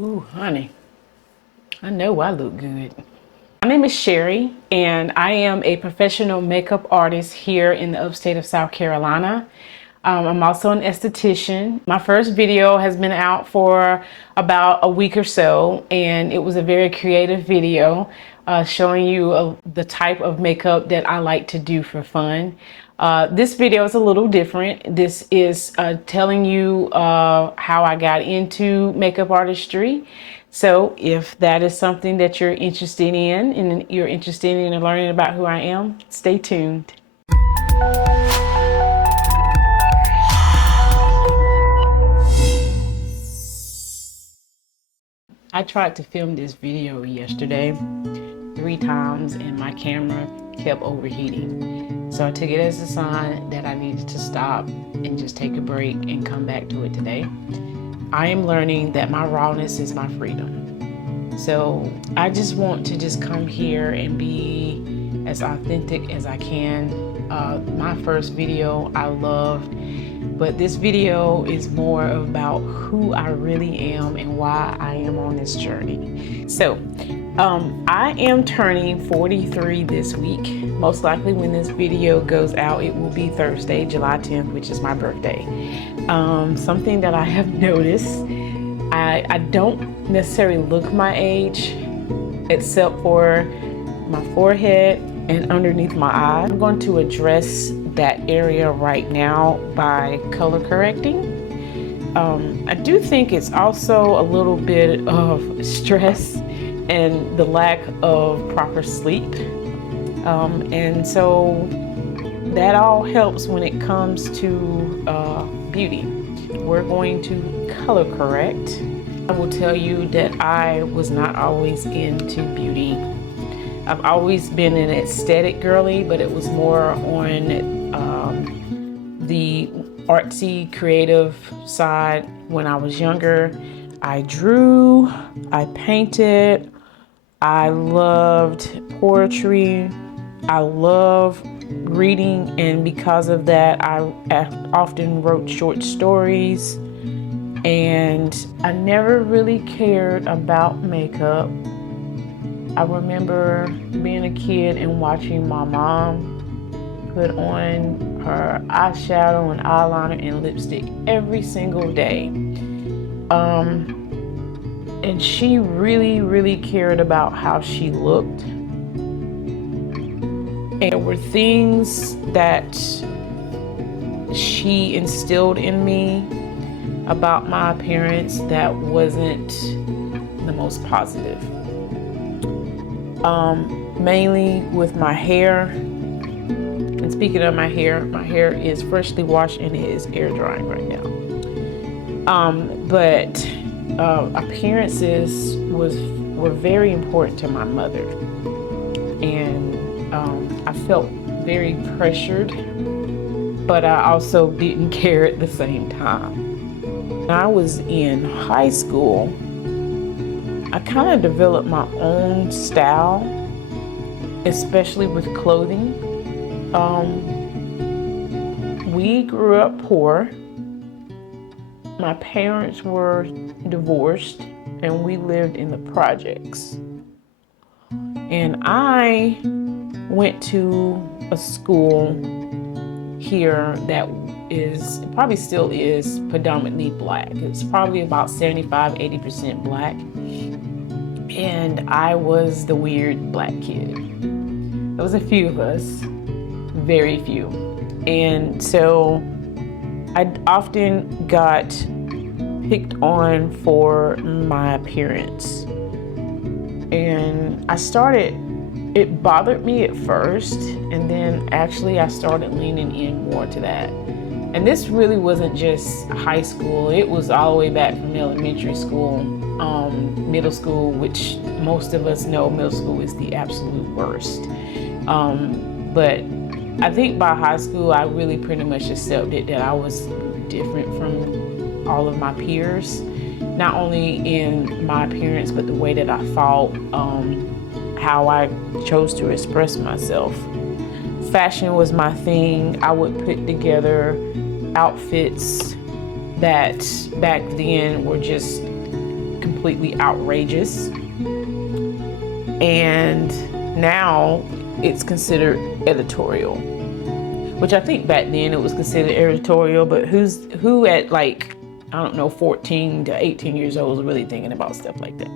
Ooh, honey, I know I look good. My name is Sherry, and I am a professional makeup artist here in the upstate of South Carolina. I'm also an esthetician. My first video has been out for about a week or so, and it was a very creative video showing you the type of makeup that I like to do for fun. This video is a little different. This is telling you how I got into makeup artistry. So if that is something that you're interested in and you're interested in learning about who I am, stay tuned. I tried to film this video yesterday 3 times and my camera kept overheating. So I took it as a sign that I needed to stop and just take a break and come back to it today. I am learning that my rawness is my freedom. So I just want to just come here and be as authentic as I can. My first video I loved, but this video is more about who I really am and why I am on this journey. So I am turning 43 this week. Most likely when this video goes out, it will be Thursday, July 10th, which is my birthday. Something that I have noticed, I don't necessarily look my age, except for my forehead and underneath my eye. I'm going to address that area right now by color correcting. I do think it's also a little bit of stress and the lack of proper sleep. And so that all helps when it comes to beauty. We're going to color correct. I will tell you that I was not always into beauty. I've always been an aesthetic girly, but it was more on the artsy, creative side when I was younger. I drew, I painted, I loved poetry, I love reading, and because of that, I often wrote short stories. And I never really cared about makeup. I remember being a kid and watching my mom put on her eyeshadow and eyeliner and lipstick every single day. And she really cared about how she looked. And there were things that she instilled in me about my appearance that wasn't the most positive. Mainly with my hair. And speaking of my hair is freshly washed and it is air drying right now. But appearances were very important to my mother, and I felt very pressured, but I also didn't care at the same time. When I was in high school, I kind of developed my own style, especially with clothing. We grew up poor. My parents were divorced and we lived in the projects. And I went to a school here that probably still is predominantly black. It's probably about 75-80% black. And I was the weird black kid. There was a few of us, very few. And so I often got picked on for my appearance. And it bothered me at first, and then actually I started leaning in more to that. And this really wasn't just high school, it was all the way back from elementary school, middle school, which most of us know middle school is the absolute worst. But I think by high school, I really pretty much accepted that I was different from all of my peers, not only in my appearance, but the way that I thought, how I chose to express myself. Fashion was my thing. I would put together outfits that back then were just completely outrageous. And now it's considered editorial, which I think back then it was considered editorial, but who at like, I don't know, 14 to 18 years old was really thinking about stuff like that?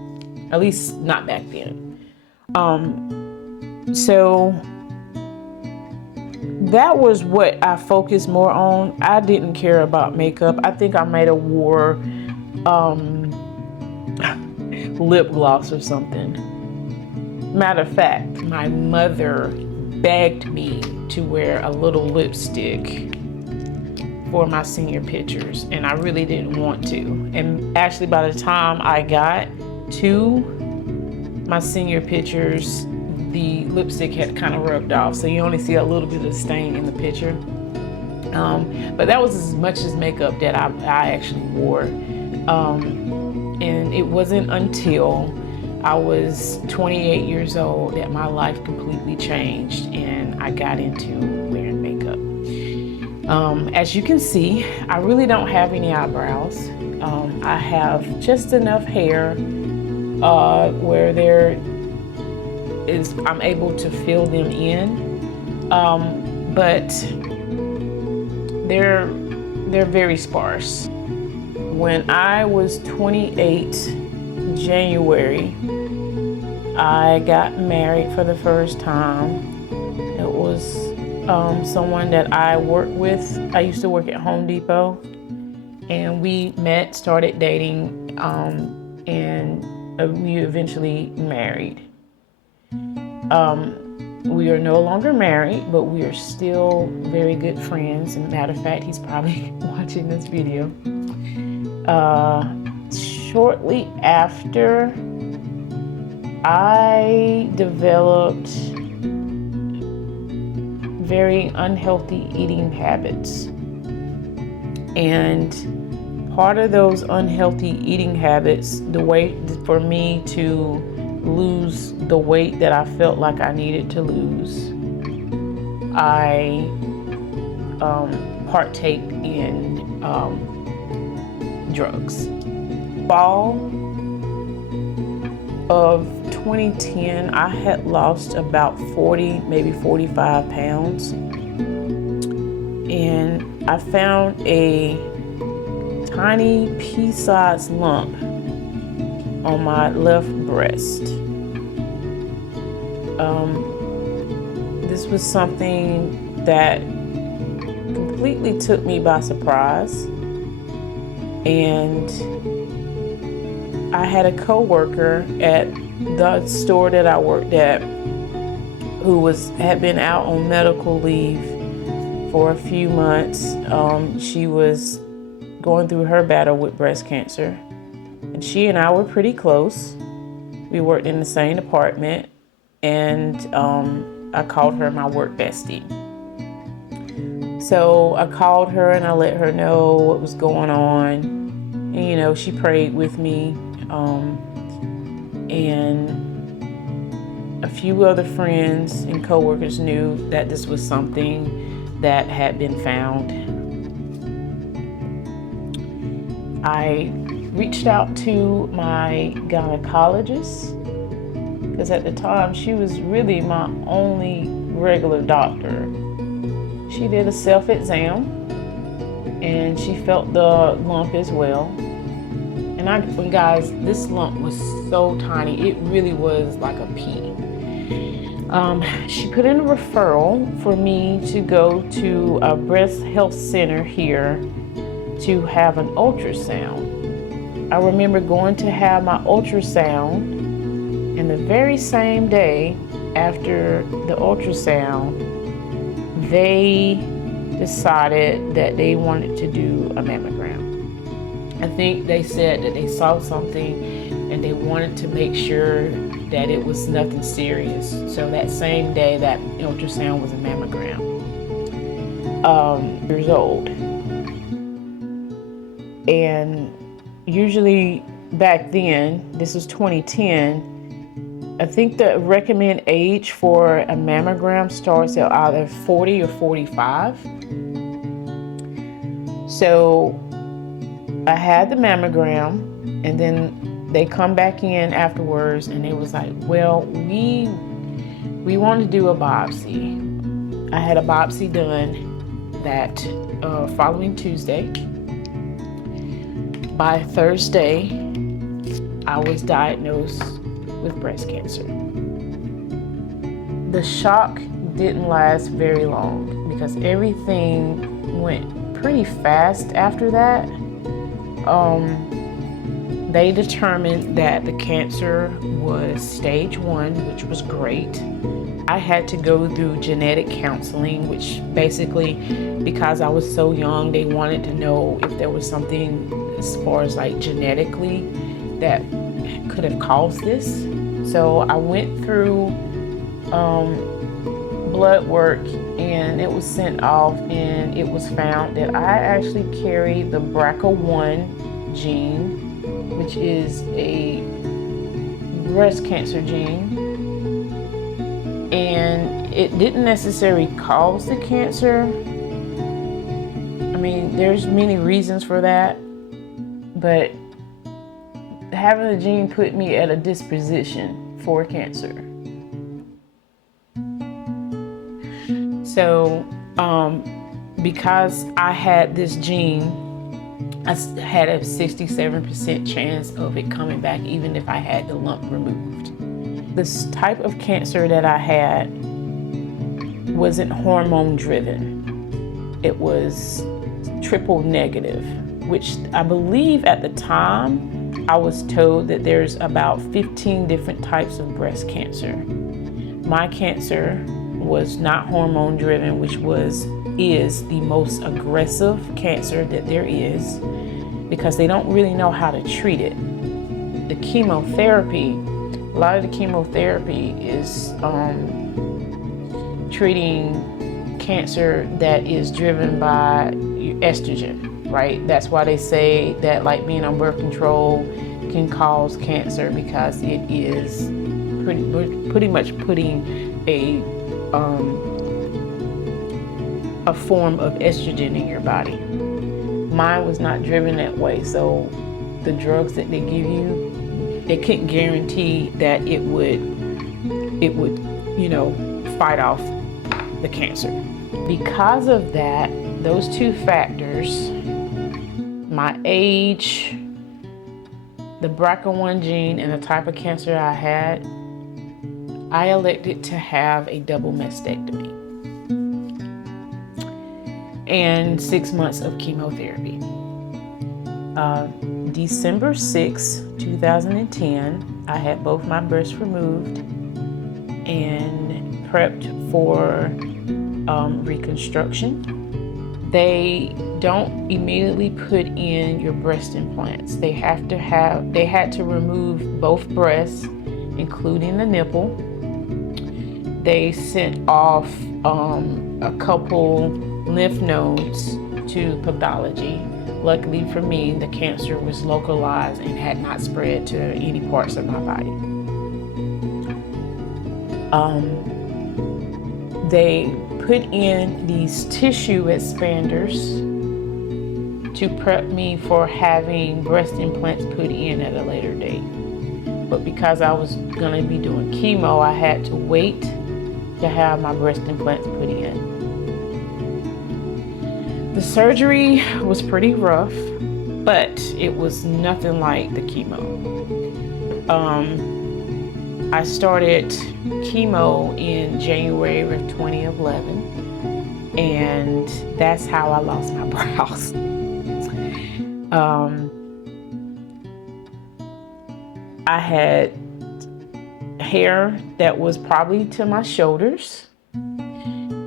At least not back then. So that was what I focused more on. I didn't care about makeup. I think I might have wore lip gloss or something. Matter of fact, my mother begged me to wear a little lipstick for my senior pictures, and I really didn't want to. And actually, by the time I got to my senior pictures, the lipstick had kind of rubbed off, so you only see a little bit of stain in the picture. But that was as much as makeup that I actually wore. And it wasn't until I was 28 years old that my life completely changed and I got into wearing makeup. As you can see, I really don't have any eyebrows. I have just enough hair where I'm able to fill them in, but they're very sparse. When I was 28 January, I got married for the first time. It was someone that I worked with. I used to work at Home Depot, and we met, started dating, and we eventually married. We are no longer married, but we are still very good friends. And matter of fact, he's probably watching this video. Shortly after, I developed very unhealthy eating habits. And part of those unhealthy eating habits, the way for me to lose the weight that I felt like I needed to lose, I partake in drugs. Fall of 2010, I had lost about 40, maybe 45 pounds. And I found a tiny pea-sized lump on my left breast. This was something that completely took me by surprise. And I had a coworker at the store that I worked at who had been out on medical leave for a few months. She was going through her battle with breast cancer, and she and I were pretty close. We worked in the same department, and I called her my work bestie. So I called her and I let her know what was going on. And, she prayed with me. And a few other friends and coworkers knew that this was something that had been found. I reached out to my gynecologist, because at the time she was really my only regular doctor. She did a self-exam and she felt the lump as well. And guys, this lump was so tiny, it really was like a pea. She put in a referral for me to go to a breast health center here to have an ultrasound. I remember going to have my ultrasound, and the very same day after the ultrasound, they decided that they wanted to do a mammogram. I think they said that they saw something and they wanted to make sure that it was nothing serious. So that same day, that ultrasound was a mammogram. Years old. And usually back then, this was 2010, I think the recommended age for a mammogram starts at either 40 or 45. So I had the mammogram, and then they come back in afterwards and they was like, well, we want to do a biopsy. I had a biopsy done that following Tuesday. By Thursday, I was diagnosed with breast cancer. The shock didn't last very long because everything went pretty fast after that. They determined that the cancer was stage 1, which was great. I had to go through genetic counseling, which basically, because I was so young, they wanted to know if there was something as far as like genetically that could have caused this. So I went through blood work, and it was sent off, and it was found that I actually carry the BRCA1 gene, which is a breast cancer gene. And it didn't necessarily cause the cancer. I mean, there's many reasons for that, but having the gene put me at a disposition for cancer. So, because I had this gene, I had a 67% chance of it coming back even if I had the lump removed. This type of cancer that I had wasn't hormone driven. It was triple negative, which I believe at the time I was told that there's about 15 different types of breast cancer. My cancer was not hormone driven, which is the most aggressive cancer that there is, because they don't really know how to treat it. The chemotherapy, a lot of the chemotherapy is treating cancer that is driven by estrogen, right? That's why they say that like being on birth control can cause cancer, because it is pretty much putting a form of estrogen in your body. Mine was not driven that way, so the drugs that they give you, they couldn't guarantee that it would, fight off the cancer. Because of that, those two factors, my age, the BRCA1 gene, and the type of cancer I had, I elected to have a double mastectomy and 6 months of chemotherapy. December 6, 2010, I had both my breasts removed and prepped for reconstruction. They don't immediately put in your breast implants. They had to remove both breasts, including the nipple. They sent off a couple lymph nodes to pathology. Luckily for me, the cancer was localized and had not spread to any parts of my body. They put in these tissue expanders to prep me for having breast implants put in at a later date. But because I was going to be doing chemo, I had to wait to have my breast implants put in. The surgery was pretty rough, but it was nothing like the chemo. I started chemo in January of 2011, and that's how I lost my brows. I had hair that was probably to my shoulders.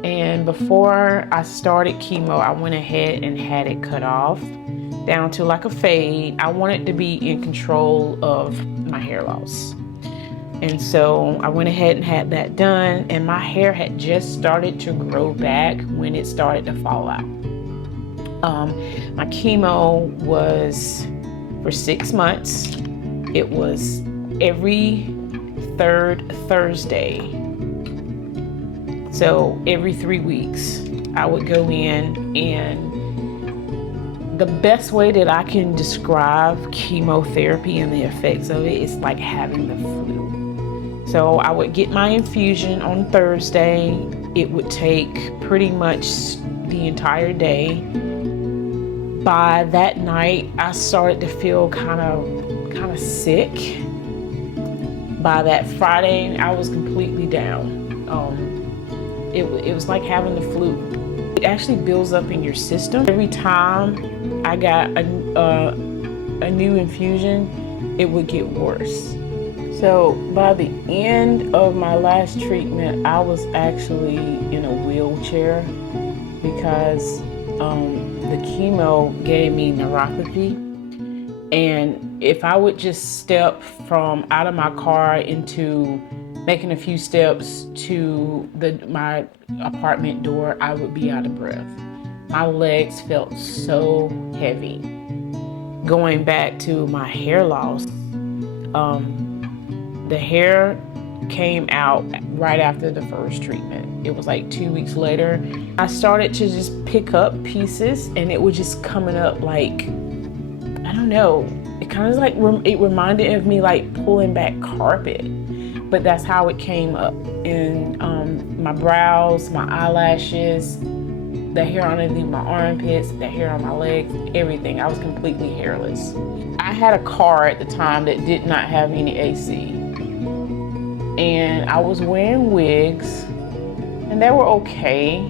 And before I started chemo, I went ahead and had it cut off down to like a fade. I wanted to be in control of my hair loss. And so I went ahead and had that done, and my hair had just started to grow back when it started to fall out. My chemo was for 6 months. It was every third Thursday. So every 3 weeks, I would go in, and the best way that I can describe chemotherapy and the effects of it is like having the flu. So I would get my infusion on Thursday. It would take pretty much the entire day. By that night, I started to feel kind of sick. By that Friday, I was completely down. It was like having the flu. It actually builds up in your system. Every time I got a new infusion, it would get worse. So by the end of my last treatment, I was actually in a wheelchair because the chemo gave me neuropathy. And if I would just step from out of my car into making a few steps to my apartment door, I would be out of breath. My legs felt so heavy. Going back to my hair loss, the hair came out right after the first treatment. It was like 2 weeks later. I started to just pick up pieces and it was just coming up like, I don't know, it kind of like, it reminded of me like pulling back carpet. But that's how it came up. And my brows, my eyelashes, the hair underneath my armpits, the hair on my legs, everything. I was completely hairless. I had a car at the time that did not have any AC. And I was wearing wigs, and they were okay.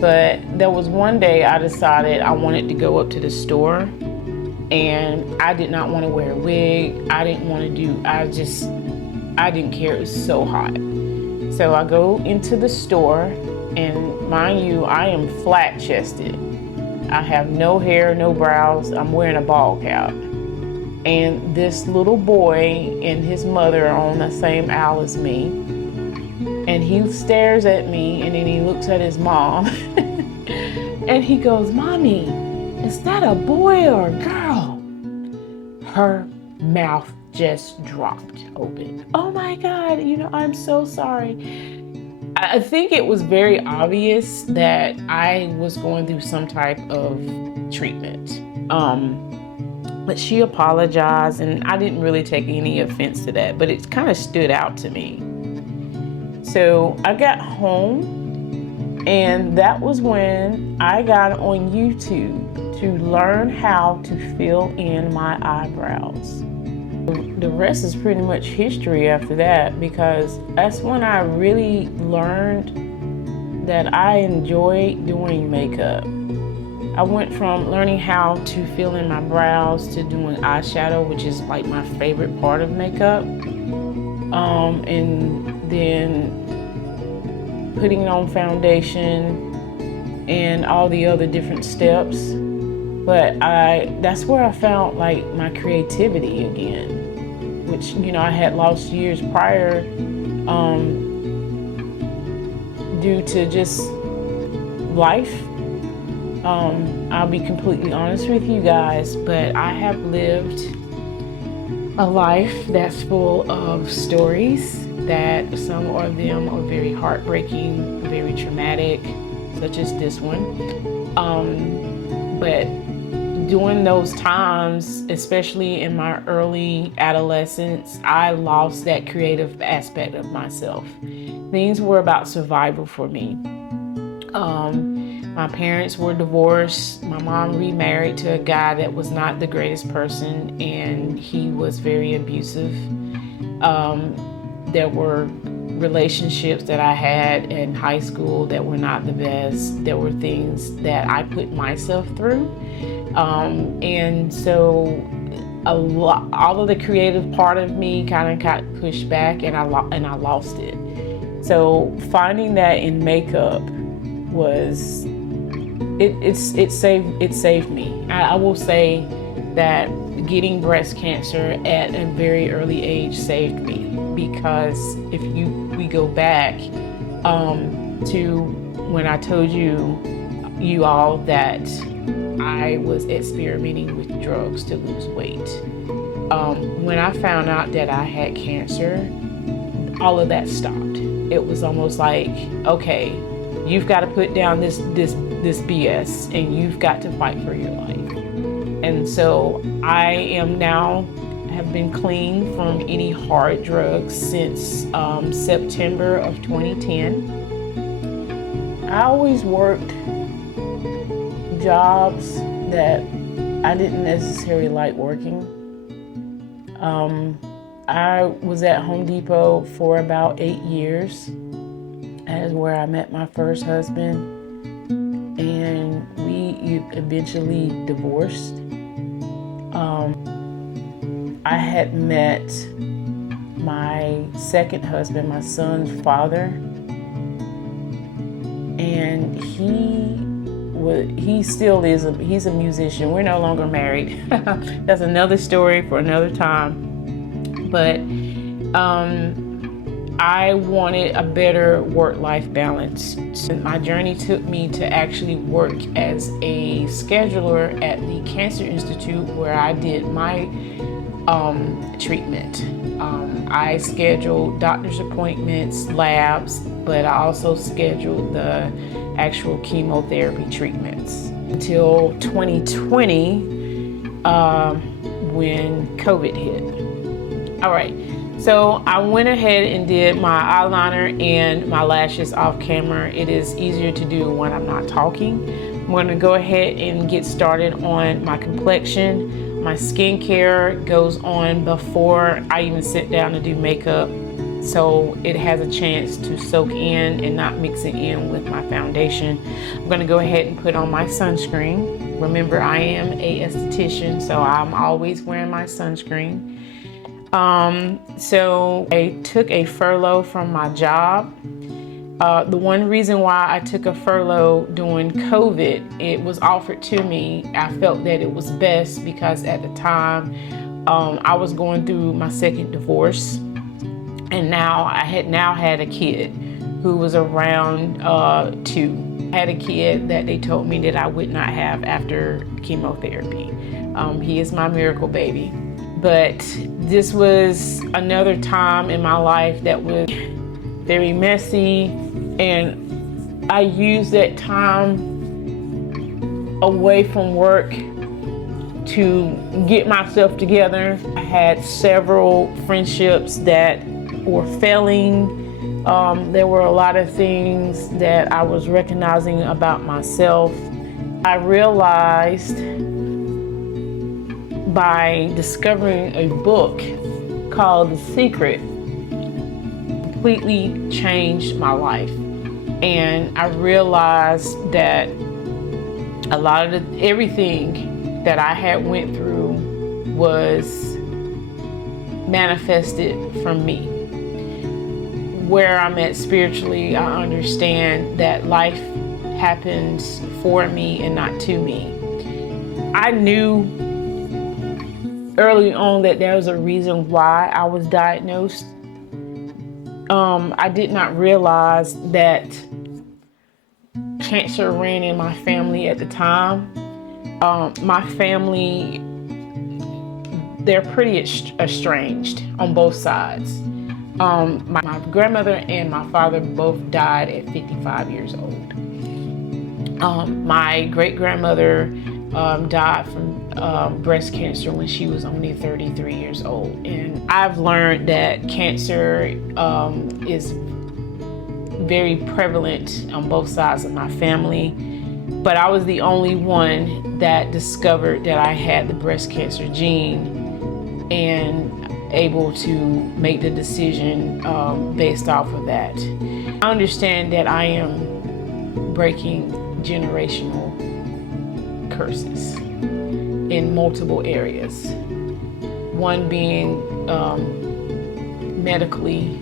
But there was one day I decided I wanted to go up to the store, and I did not want to wear a wig. I didn't care, it was so hot. So I go into the store, and mind you, I am flat chested. I have no hair, no brows, I'm wearing a ball cap. And this little boy and his mother are on the same aisle as me. And he stares at me, and then he looks at his mom. And he goes, "Mommy, is that a boy or a girl?" Her mouth just dropped open. Oh my God, I'm so sorry. I think it was very obvious that I was going through some type of treatment. But she apologized, and I didn't really take any offense to that, but it kind of stood out to me. So I got home, and that was when I got on YouTube to learn how to fill in my eyebrows. The rest is pretty much history after that, because that's when I really learned that I enjoy doing makeup. I went from learning how to fill in my brows to doing eyeshadow, which is like my favorite part of makeup. And then putting on foundation and all the other different steps. But that's where I found like my creativity again, which, I had lost years prior due to just life. I'll be completely honest with you guys, but I have lived a life that's full of stories that some of them are very heartbreaking, very traumatic, such as this one. But during those times, especially in my early adolescence, I lost that creative aspect of myself. Things were about survival for me. My parents were divorced. My mom remarried to a guy that was not the greatest person, and he was very abusive. There were relationships that I had in high school that were not the best. There were things that I put myself through. And so all of the creative part of me kind of got pushed back, and I lost it. So finding that in makeup was, it saved me. I will say that getting breast cancer at a very early age saved me, because if we go back to when I told you all that I was experimenting with drugs to lose weight. When I found out that I had cancer, all of that stopped. It was almost like, okay, you've got to put down this this BS, and you've got to fight for your life. And so I am now have been clean from any hard drugs since September of 2010. I always worked jobs that I didn't necessarily like working. I was at Home Depot for about 8 years. That is where I met my first husband, and we eventually divorced. I had met my second husband, my son's father, and he still is he's a musician. We're no longer married. That's another story for another time. But I wanted a better work-life balance. My journey took me to actually work as a scheduler at the Cancer Institute, where I did my treatment. I scheduled doctor's appointments, labs, but I also scheduled the actual chemotherapy treatments until 2020 when COVID hit. All right. So I went ahead and did my eyeliner and my lashes off camera. It is easier to do when I'm not talking. I'm going to go ahead and get started on my complexion. My skincare goes on before I even sit down to do makeup, so it has a chance to soak in and not mix it in with my foundation. I'm going to go ahead and put on my sunscreen. Remember, I am a esthetician, so I'm always wearing my sunscreen. So I took a furlough from my job. The one reason why I took a furlough during COVID, it was offered to me. I felt that it was best because at the time I was going through my second divorce, and now I had a kid who was around 2. I had a kid that they told me that I would not have after chemotherapy. He is my miracle baby. But this was another time in my life that was very messy, and I used that time away from work to get myself together. I had several friendships that were failing. There were a lot of things that I was recognizing about myself. I realized by discovering a book called The Secret, completely changed my life. And I realized that a lot of everything that I had went through was manifested from me. Where I'm at spiritually, I understand that life happens for me and not to me. I knew early on that there was a reason why I was diagnosed. I did not realize that cancer ran in my family at the time. My family, they're pretty estranged on both sides. My grandmother and my father both died at 55 years old. My great-grandmother died from breast cancer when she was only 33 years old. And I've learned that cancer is very prevalent on both sides of my family, but I was the only one that discovered that I had the breast cancer gene and able to make the decision based off of that. I understand that I am breaking generational curses in multiple areas. One being medically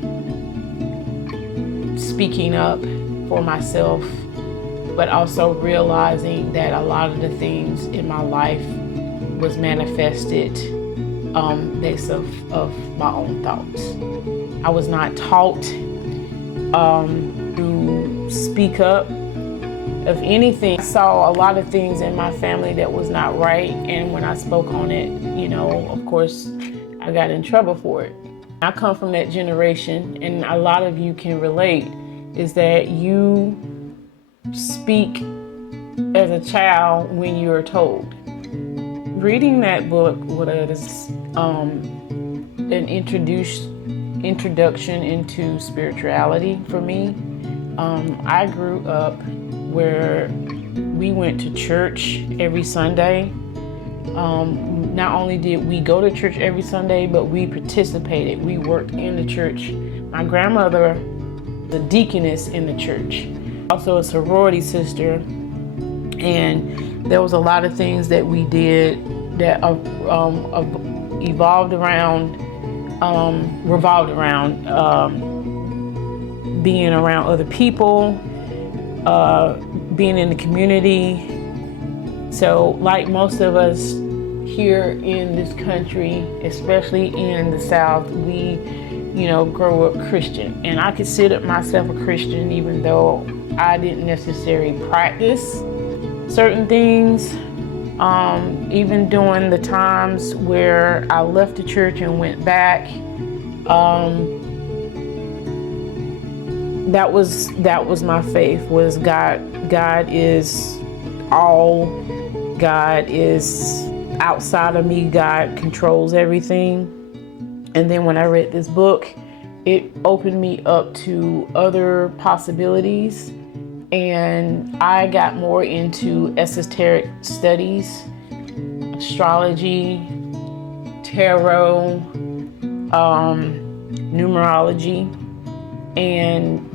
speaking up for myself, but also realizing that a lot of the things in my life was manifested based of my own thoughts. I was not taught to speak up. If anything, I saw a lot of things in my family that was not right, and when I spoke on it, of course, I got in trouble for it. I come from that generation, and a lot of you can relate, is that you speak as a child when you're told. Reading that book was an introduction into spirituality for me. I grew up where we went to church every Sunday. Not only did we go to church every Sunday, but we participated. We worked in the church. My grandmother, the deaconess in the church, also a sorority sister, and there was a lot of things that we did that revolved around being around other people, being in the community. So like most of us here in this country, especially in the South, we, grow up Christian. And I considered myself a Christian even though I didn't necessarily practice certain things. Even during the times where I left the church and went back, that was my faith, was God. God is all. God is outside of me. God controls everything. And then when I read this book, it opened me up to other possibilities. And I got more into esoteric studies, astrology, tarot, numerology. And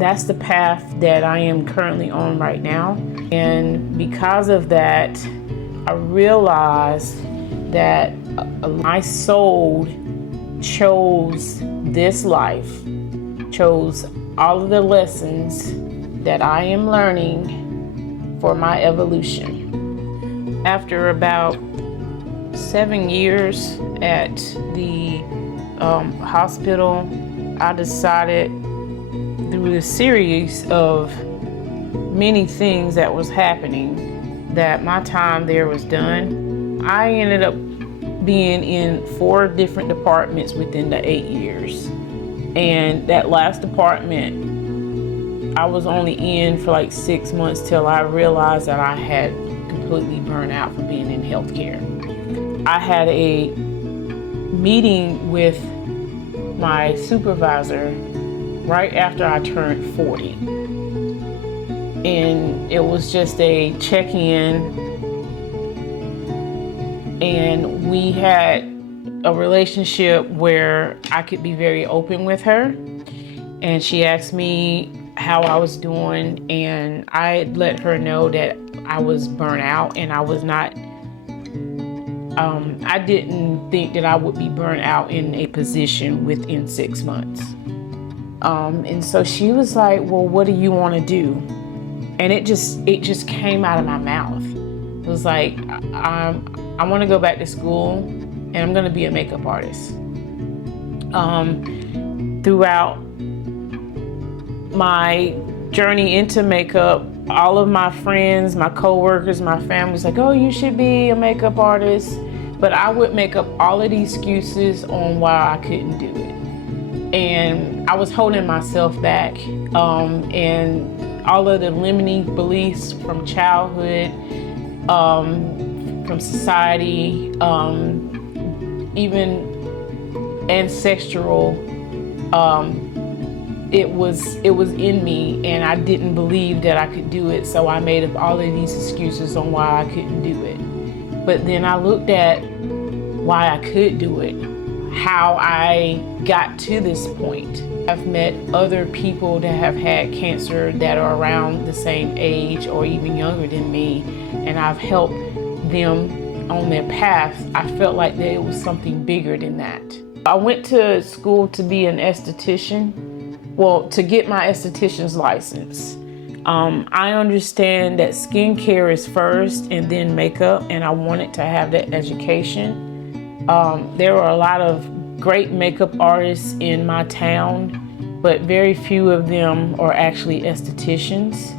that's the path that I am currently on right now. And because of that, I realized that my soul chose this life, chose all of the lessons that I am learning for my evolution. After about 7 years at the hospital, I decided through a series of many things that was happening that my time there was done. I ended up being in 4 different departments within the 8 years. And that last department, I was only in for like 6 months till I realized that I had completely burned out from being in healthcare. I had a meeting with my supervisor right after I turned 40. And it was just a check-in, and we had a relationship where I could be very open with her. And she asked me how I was doing, and I let her know that I was burnt out, and I was not, I didn't think that I would be burnt out in a position within 6 months. And so she was like, well, what do you want to do? And it just came out of my mouth. It was like, I want to go back to school, and I'm going to be a makeup artist. Throughout my journey into makeup, all of my friends, my coworkers, my family was like, oh, you should be a makeup artist. But I would make up all of these excuses on why I couldn't do it. And I was holding myself back. And all of the limiting beliefs from childhood, from society, even ancestral, it was in me, and I didn't believe that I could do it. So I made up all of these excuses on why I couldn't do it. But then I looked at why I could do it, how I got to this point. I've met other people that have had cancer that are around the same age or even younger than me, and I've helped them on their path. I felt like that it was something bigger than that. I went to school to be an esthetician, to get my esthetician's license. I understand that skincare is first and then makeup, and I wanted to have that education. There are a lot of great makeup artists in my town, but very few of them are actually estheticians.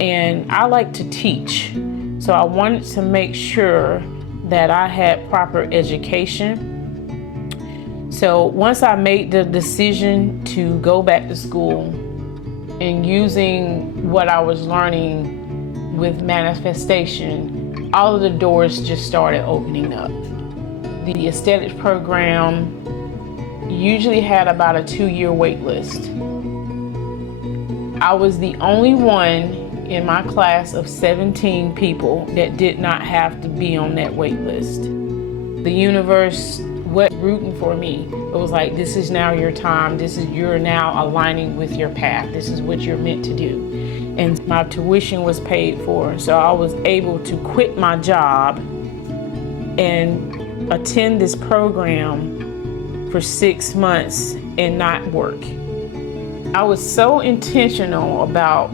And I like to teach, so I wanted to make sure that I had proper education. So once I made the decision to go back to school and using what I was learning with manifestation, all of the doors just started opening up. The aesthetics program usually had about a 2-year wait list. I was the only one in my class of 17 people that did not have to be on that wait list. The universe was rooting for me. It was like, this is now your time. You're now aligning with your path. This is what you're meant to do. And my tuition was paid for, so I was able to quit my job and attend this program for 6 months and not work. I was so intentional about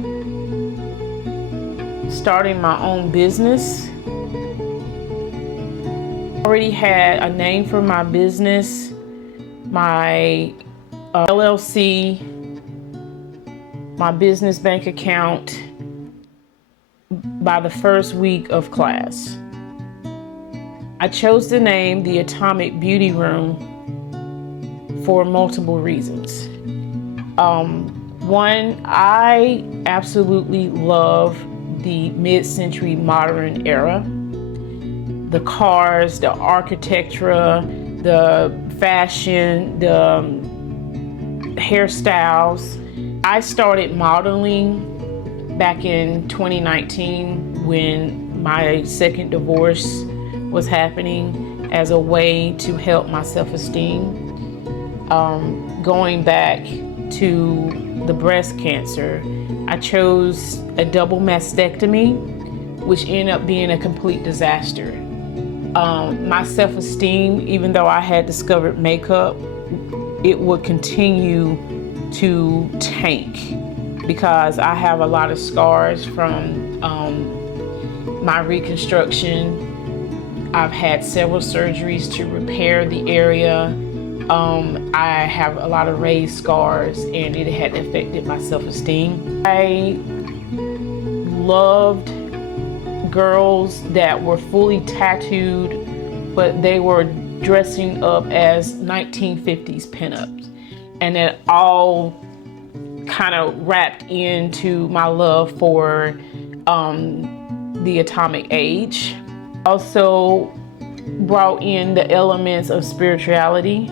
starting my own business. I already had a name for my business, my LLC, my business bank account by the first week of class. I chose the name the Atomic Beauty Room for multiple reasons. One, I absolutely love the mid-century modern era. The cars, the architecture, the fashion, the hairstyles. I started modeling back in 2019 when my second divorce was happening, as a way to help my self-esteem. Going back to the breast cancer, I chose a double mastectomy, which ended up being a complete disaster. My self-esteem, even though I had discovered makeup, it would continue to tank because I have a lot of scars from my reconstruction. I've had several surgeries to repair the area. I have a lot of raised scars, and it had affected my self-esteem. I loved girls that were fully tattooed, but they were dressing up as 1950s pinups. And it all kind of wrapped into my love for the atomic age. Also brought in the elements of spirituality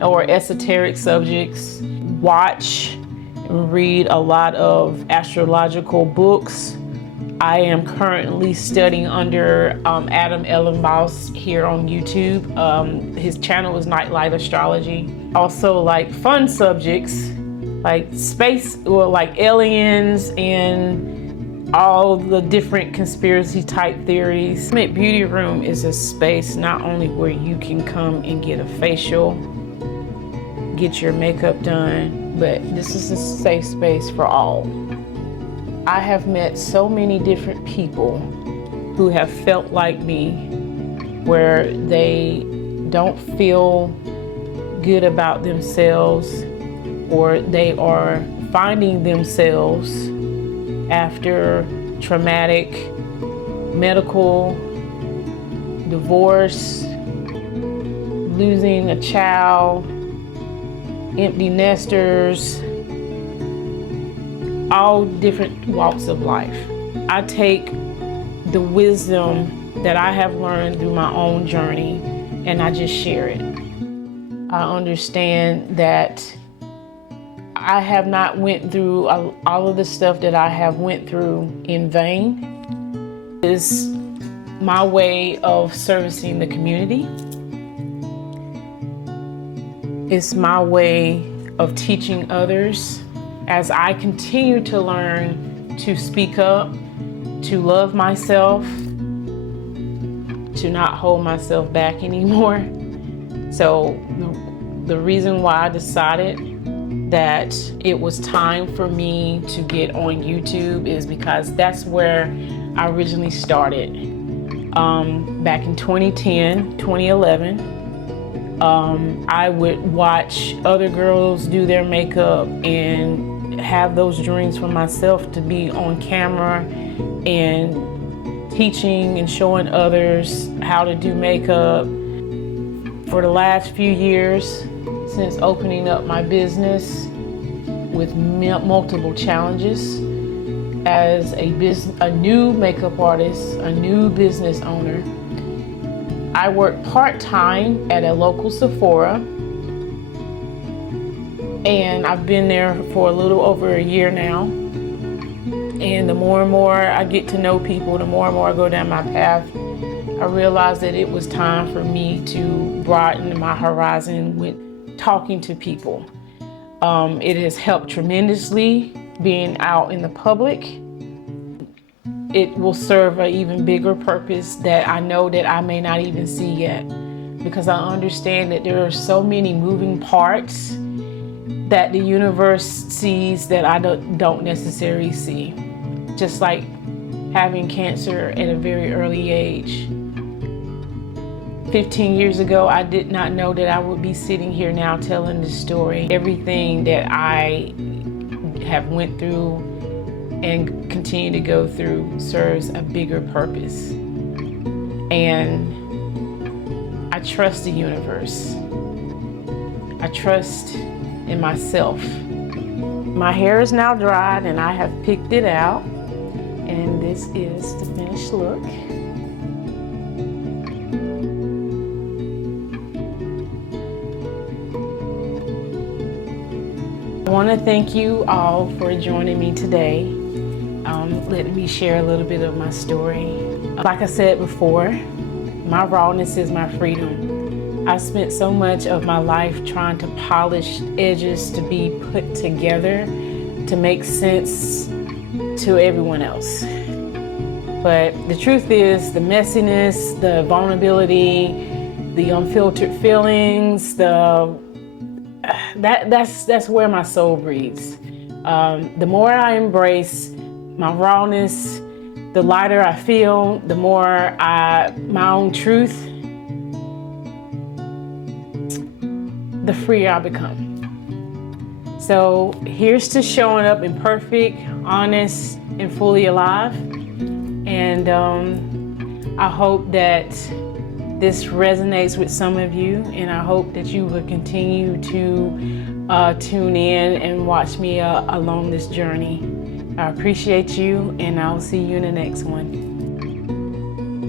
or esoteric subjects. Watch and read a lot of astrological books. I am currently studying under Adam Ellenbaus here on YouTube. His channel is Nightlight Astrology. Also like fun subjects like space, or like aliens and all the different conspiracy type theories. The Beauty Room is a space not only where you can come and get a facial, get your makeup done, but this is a safe space for all. I have met so many different people who have felt like me, where they don't feel good about themselves, or they are finding themselves after traumatic medical, divorce, losing a child, empty nesters, all different walks of life. I take the wisdom that I have learned through my own journey and I just share it. I understand that I have not went through all of the stuff that I have went through in vain. It's my way of servicing the community. It's my way of teaching others as I continue to learn to speak up, to love myself, to not hold myself back anymore. So the reason why I decided that it was time for me to get on YouTube is because that's where I originally started. Back in 2010, 2011, I would watch other girls do their makeup and have those dreams for myself to be on camera and teaching and showing others how to do makeup. For the last few years, since opening up my business with multiple challenges, as a new makeup artist, a new business owner. I work part-time at a local Sephora, and I've been there for a little over a year now. And the more and more I get to know people, the more and more I go down my path, I realized that it was time for me to broaden my horizon with talking to people. It has helped tremendously being out in the public. It will serve an even bigger purpose that I know that I may not even see yet, because I understand that there are so many moving parts that the universe sees that I don't necessarily see. Just like having cancer at a very early age. 15 years ago, I did not know that I would be sitting here now telling this story. Everything that I have went through and continue to go through serves a bigger purpose. And I trust the universe. I trust in myself. My hair is now dried and I have picked it out. And this is the finished look. I want to thank you all for joining me today, letting me share a little bit of my story. Like I said before, my rawness is my freedom. I spent so much of my life trying to polish edges to be put together to make sense to everyone else. But the truth is, the messiness, the vulnerability, the unfiltered feelings, that's where my soul breathes. The more I embrace my rawness, the lighter I feel, the more my own truth, the freer I become. So here's to showing up imperfect, honest, and fully alive. And I hope that this resonates with some of you, and I hope that you will continue to tune in and watch me along this journey. I appreciate you, and I'll see you in the next one.